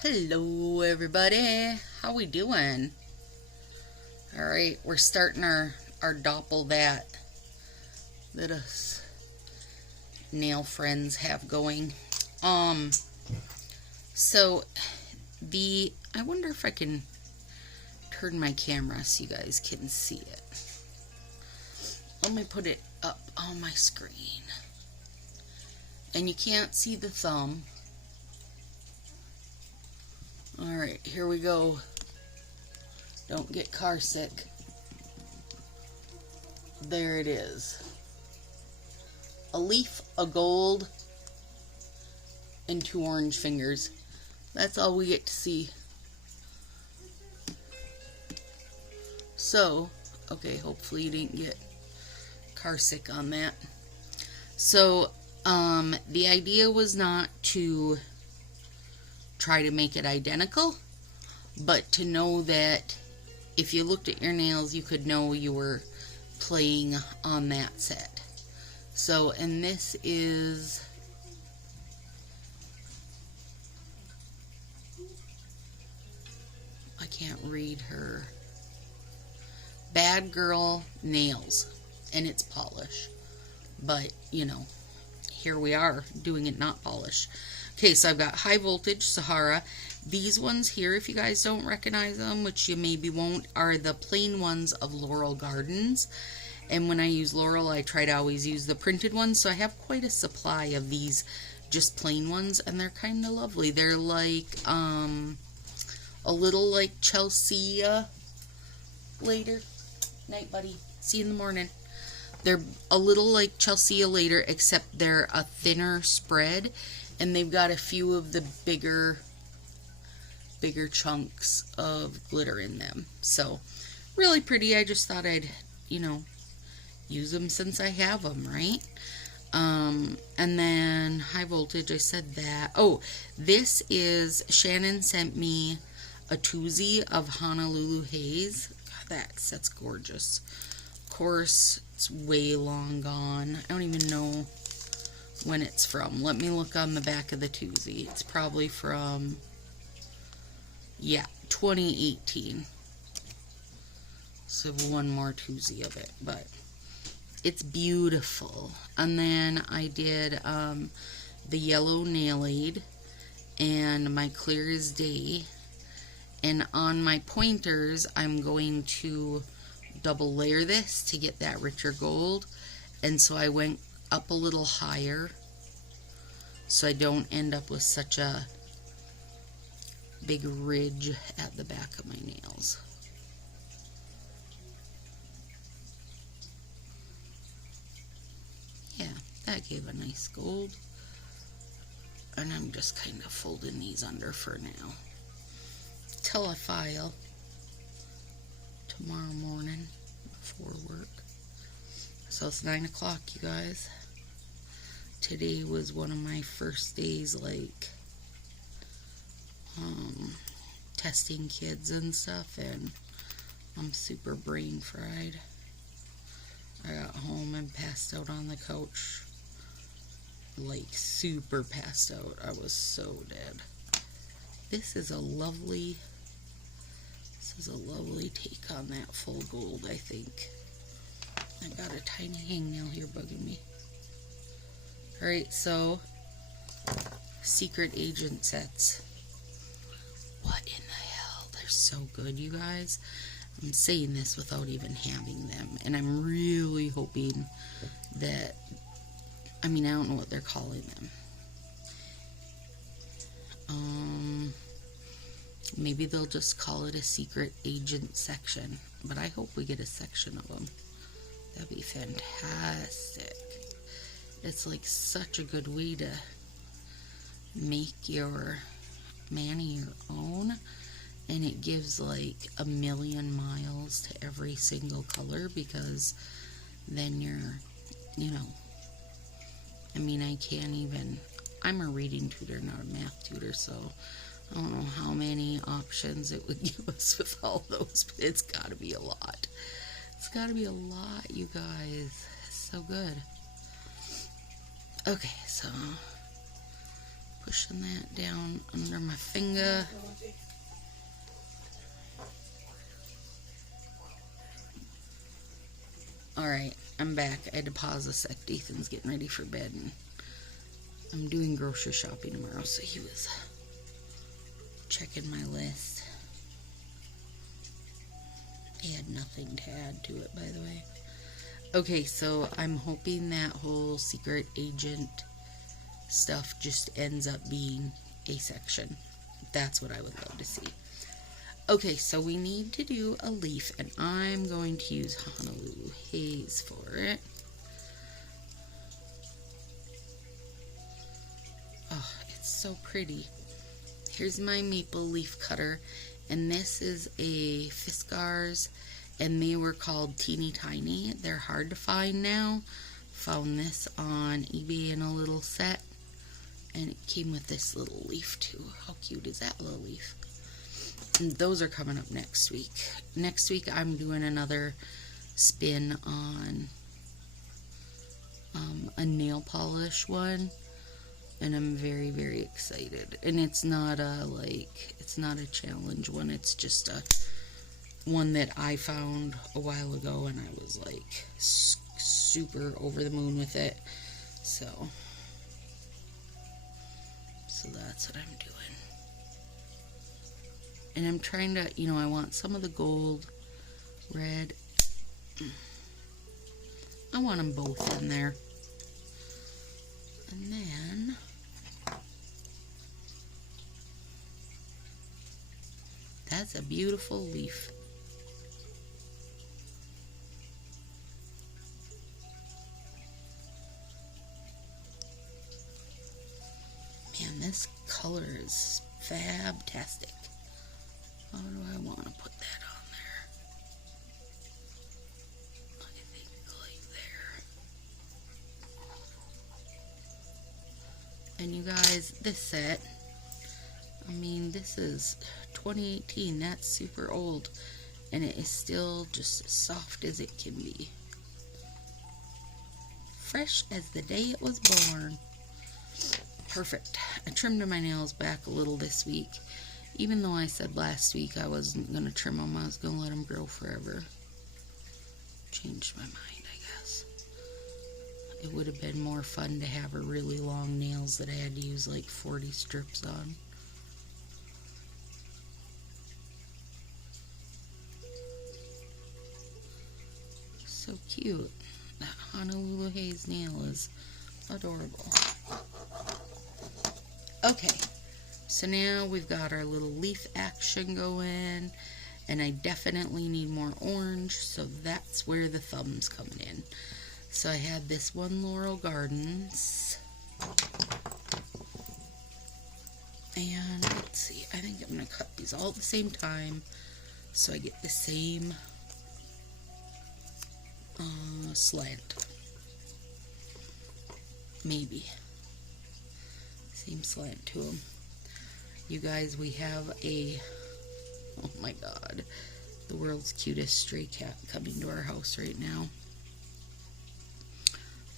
Hello everybody, how we doing? Alright, we're starting our doppel that us nail friends have going. So I wonder if I can turn my camera so you guys can see it. Let me put it up on my screen. And you can't see the thumb. Alright, here we go. Don't get car sick. There it is. A leaf, a gold, and 2 orange fingers. That's all we get to see. So, okay, hopefully you didn't get car sick on that. So, the idea was not to try to make it identical, but to know that if you looked at your nails, you could know you were playing on that set. So, and this is I can't read her. Bad Girl Nails, and it's polish. But, you know, here we are doing it not polish. Okay, so I've got High Voltage, Sahara. These ones here, if you guys don't recognize them, which you maybe won't, are the plain ones of Laurel Gardens. And when I use Laurel, I try to always use the printed ones. So I have quite a supply of these just plain ones, and they're kind of lovely. They're like a little like Chelsea later. Night, buddy. See you in the morning. They're a little like Chelsea later, except they're a thinner spread. And they've got a few of the bigger chunks of glitter in them. So, really pretty. I just thought I'd, you know, use them since I have them, right? And then High Voltage, I said that. Oh, this is, Shannon sent me a Toozy of Honolulu Haze. God, that's gorgeous. Of course, it's way long gone. I don't even know when it's from. Let me look on the back of the Toozy. It's probably from, yeah, 2018. So one more Toozy of it, but it's beautiful. And then I did the yellow nail aid and my clear as day. And on my pointers, I'm going to double layer this to get that richer gold. And so I went up a little higher so I don't end up with such a big ridge at the back of my nails. Yeah, that gave a nice gold. And I'm just kind of folding these under for now till I file tomorrow morning before work. So it's 9 o'clock, you guys. Today was one of my first days, like, testing kids and stuff, and I'm super brain fried. I got home and passed out on the couch, like, super passed out. I was so dead. This is a lovely take on that full gold, I think. I got a tiny hangnail here bugging me. Alright, so Secret Agent sets. What in the hell? They're so good, you guys. I'm saying this without even having them. And I'm really hoping that, I mean, I don't know what they're calling them. Maybe they'll just call it a Secret Agent section. But I hope we get a section of them. That'd be fantastic. It's like such a good way to make your mani your own, and it gives like a million miles to every single color, because then you're, you know, I mean, I can't even, I'm a reading tutor, not a math tutor, so I don't know how many options it would give us with all those, but it's got to be a lot. It's got to be a lot, you guys. It's so good. Okay, so pushing that down under my finger. Alright, I'm back. I had to pause a sec. Ethan's getting ready for bed, and I'm doing grocery shopping tomorrow, so he was checking my list. He had nothing to add to it, by the way. Okay, so I'm hoping that whole secret agent stuff just ends up being a section. That's what I would love to see. Okay, so we need to do a leaf, and I'm going to use Honolulu Haze for it. Oh, it's so pretty. Here's my maple leaf cutter, and this is a Fiskars, and they were called Teeny Tiny. They're hard to find now. Found this on eBay in a little set, and it came with this little leaf too. How cute is that little leaf? And those are coming up next week. Next week I'm doing another spin on a nail polish one, and I'm very, very excited. And it's not a it's not a challenge one. It's just a one that I found a while ago, and I was like super over the moon with it. So that's what I'm doing. And I'm trying to, I want some of the gold, red. I want them both in there. And then that's a beautiful leaf. Man, this color is fantastic. How do I want to put that on there? I think like there. And you guys, this set, I mean, this is 2018. That's super old, and it is still just as soft as it can be. Fresh as the day it was born. Perfect. I trimmed my nails back a little this week. Even though I said last week I wasn't going to trim them, I was going to let them grow forever. Changed my mind, I guess. It would have been more fun to have her really long nails that I had to use like 40 strips on. So cute. That Honolulu Haze nail is adorable. Okay. So now we've got our little leaf action going, and I definitely need more orange, so that's where the thumb's coming in. So I had this one Laurel Gardens, and let's see, I think I'm going to cut these all at the same time so I get the same slant. Maybe. Same slant to them. You guys, we have oh my god, the world's cutest stray cat coming to our house right now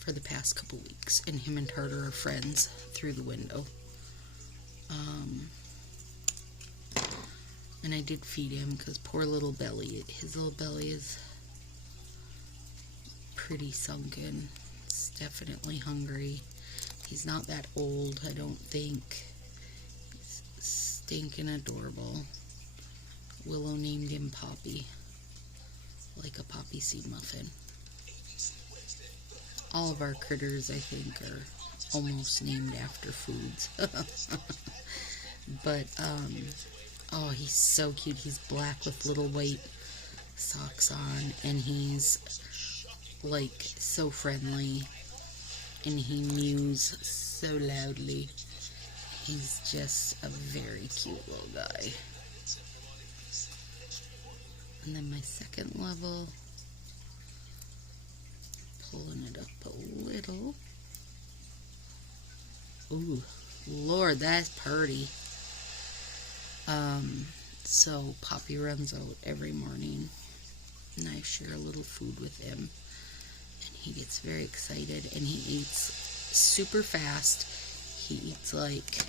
for the past couple weeks, and him and Tartar are friends through the window. And I did feed him because poor little belly, his little belly is pretty sunken. It's definitely hungry. He's not that old, I don't think. Stinking adorable. Willow named him Poppy, like a poppy seed muffin. All of our critters, I think, are almost named after foods. But oh, he's so cute. He's black with little white socks on, and he's like so friendly, and he mews so loudly. He's just a very cute little guy. And then my second level, pulling it up a little. Ooh, Lord, that's pretty. So Poppy runs out every morning, and I share a little food with him, and he gets very excited, and he eats super fast. he eats like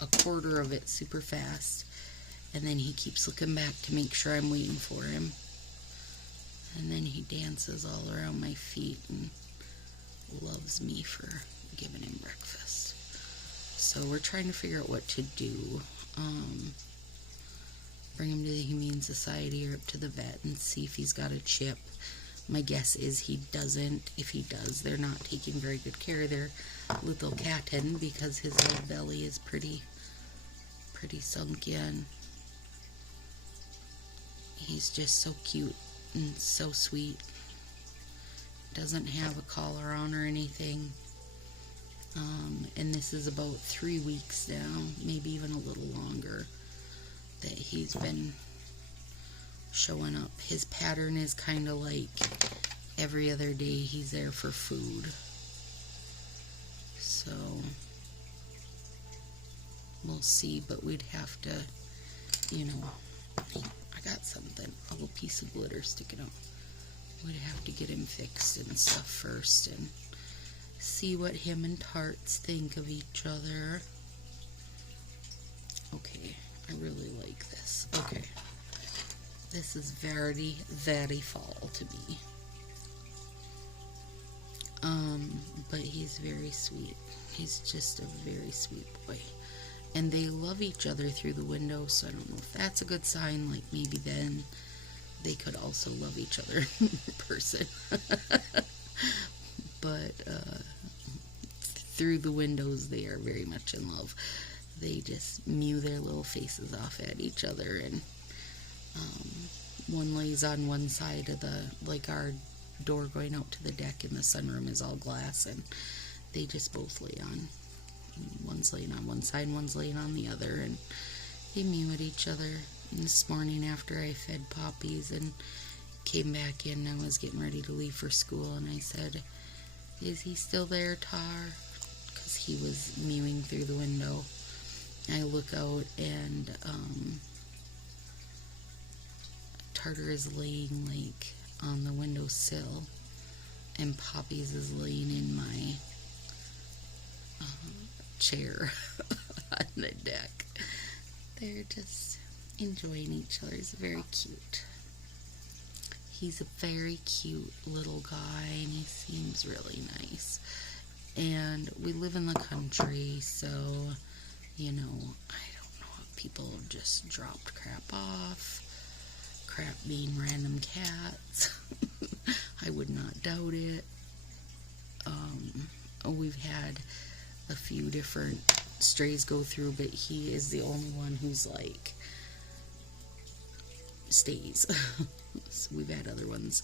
a quarter of it super fast, and then he keeps looking back to make sure I'm waiting for him, and then he dances all around my feet and loves me for giving him breakfast. So we're trying to figure out what to do. Bring him to the Humane Society or up to the vet and see if he's got a chip. My guess is he doesn't. If he does, they're not taking very good care of their little kitten because his little belly is pretty sunk in. He's just so cute and so sweet. Doesn't have a collar on or anything. And this is about 3 weeks now, maybe even a little longer, that he's been showing up. His pattern is kind of like every other day he's there for food. So we'll see, but we'd have to, I got something, a little piece of glitter sticking out. We'd have to get him fixed and stuff first and see what him and Tarts think of each other. Okay, I really like this. Okay. This is very, very fall to me. But he's very sweet. He's just a very sweet boy. And they love each other through the window, so I don't know if that's a good sign. Like, maybe then they could also love each other in person. But through the windows, they are very much in love. They just mew their little faces off at each other, and one lays on one side of our door going out to the deck, and the sunroom is all glass, and they just both lay on. One's laying on one side, one's laying on the other, and they mew at each other. And this morning, after I fed Poppies and came back in, I was getting ready to leave for school, and I said, "Is he still there, Tar?" Because he was mewing through the window. I look out, and Tartar is laying like on the windowsill, and Poppies is laying in my chair on the deck. They're just enjoying each other. It's very cute. He's a very cute little guy, and he seems really nice. And we live in the country, so, I don't know if people have just dropped crap off. Crap being random cats. I would not doubt it. We've had a few different strays go through, but he is the only one who's like stays. So we've had other ones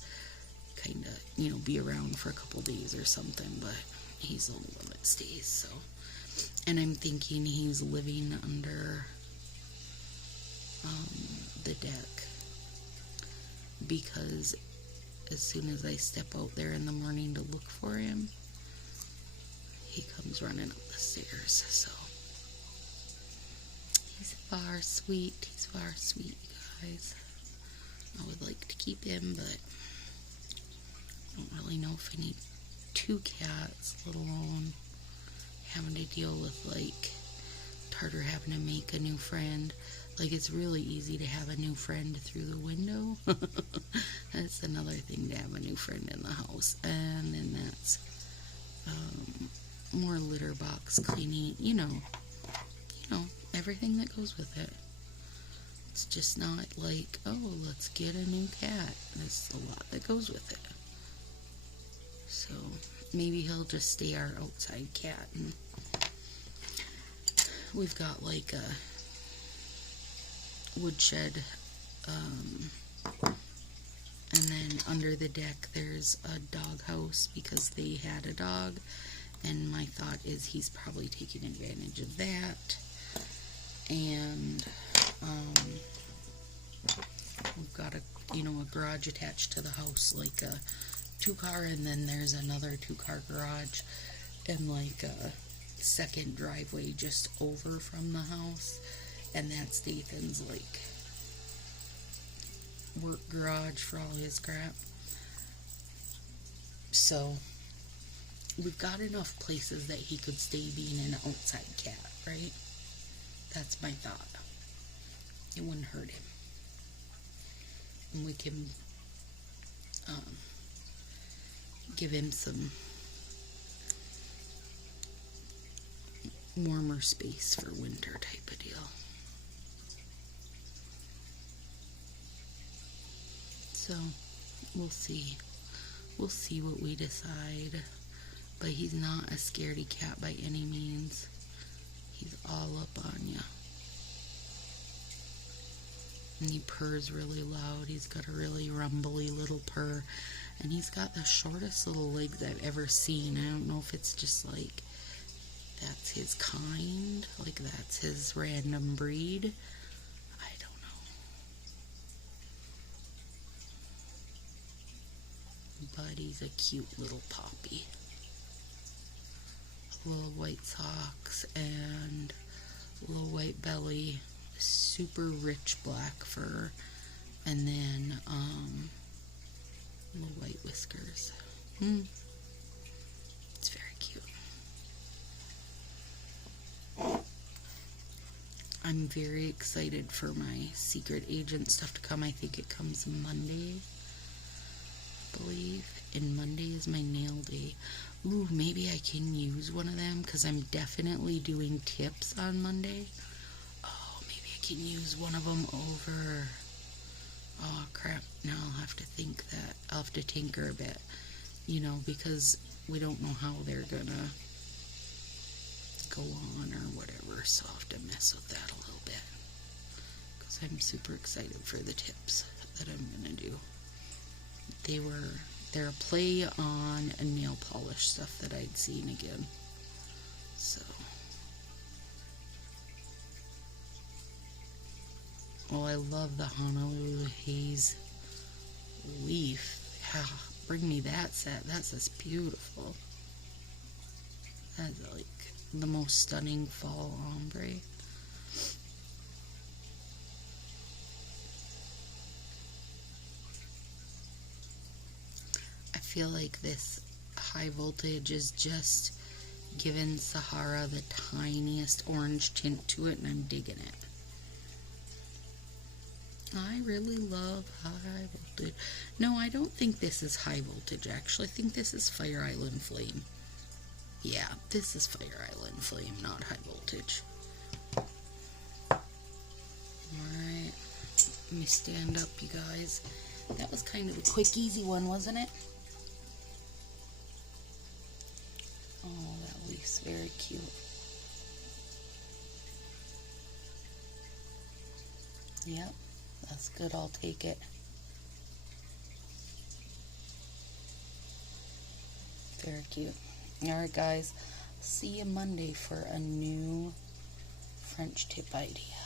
kind of, be around for a couple days or something, but he's the only one that stays. So, and I'm thinking he's living under the deck, because as soon as I step out there in the morning to look for him, he comes running up the stairs. So he's far sweet, you guys. I would like to keep him, but I don't really know if I need 2 cats, let alone having to deal with like Tartar having to make a new friend. Like, it's really easy to have a new friend through the window. That's another thing, to have a new friend in the house. And then that's more litter box cleaning, everything that goes with it. It's just not like, oh, let's get a new cat. There's a lot that goes with it. So maybe he'll just stay our outside cat. And we've got like a woodshed, and then under the deck there's a dog house because they had a dog, and my thought is he's probably taking advantage of that. And we've got a garage attached to the house, like a 2-car, and then there's another 2-car garage and like a second driveway just over from the house, and that's Dathan's like work garage for all his crap. So we've got enough places that he could stay being an outside cat, right? That's my thought. It wouldn't hurt him. And we can give him some warmer space for winter type of deal. So we'll see. We'll see what we decide. But he's not a scaredy cat by any means. He's all up on you. And he purrs really loud. He's got a really rumbly little purr. And he's got the shortest little legs I've ever seen. I don't know if it's just like that's his kind, like that's his random breed. I don't know. But he's a cute little poppy. Little white socks and little white belly, super rich black fur, and then little white whiskers. It's very cute. I'm very excited for my secret agent stuff to come. I think it comes Monday, I believe. And Monday is my nail day. Ooh, maybe I can use one of them because I'm definitely doing tips on Monday. Oh, maybe I can use one of them over. Oh, crap. Now I'll have to think that. I'll have to tinker a bit, you know, because we don't know how they're gonna go on or whatever, so I'll have to mess with that a little bit because I'm super excited for the tips that I'm gonna do. They're a play on a nail polish stuff that I'd seen again. So, oh, I love the Honolulu Haze leaf. Yeah, bring me that set. That's just beautiful. That's like the most stunning fall ombre. I feel like this high voltage is just giving Sahara the tiniest orange tint to it, and I'm digging it. I really love high voltage. No, I don't think this is high voltage, actually. I think this is Fire Island Flame. Yeah, this is Fire Island Flame, not high voltage. Alright, let me stand up, you guys. That was kind of a quick, easy one, wasn't it? Oh, that leaf's very cute. Yep, that's good. I'll take it. Very cute. Alright, guys. See you Monday for a new French tip idea.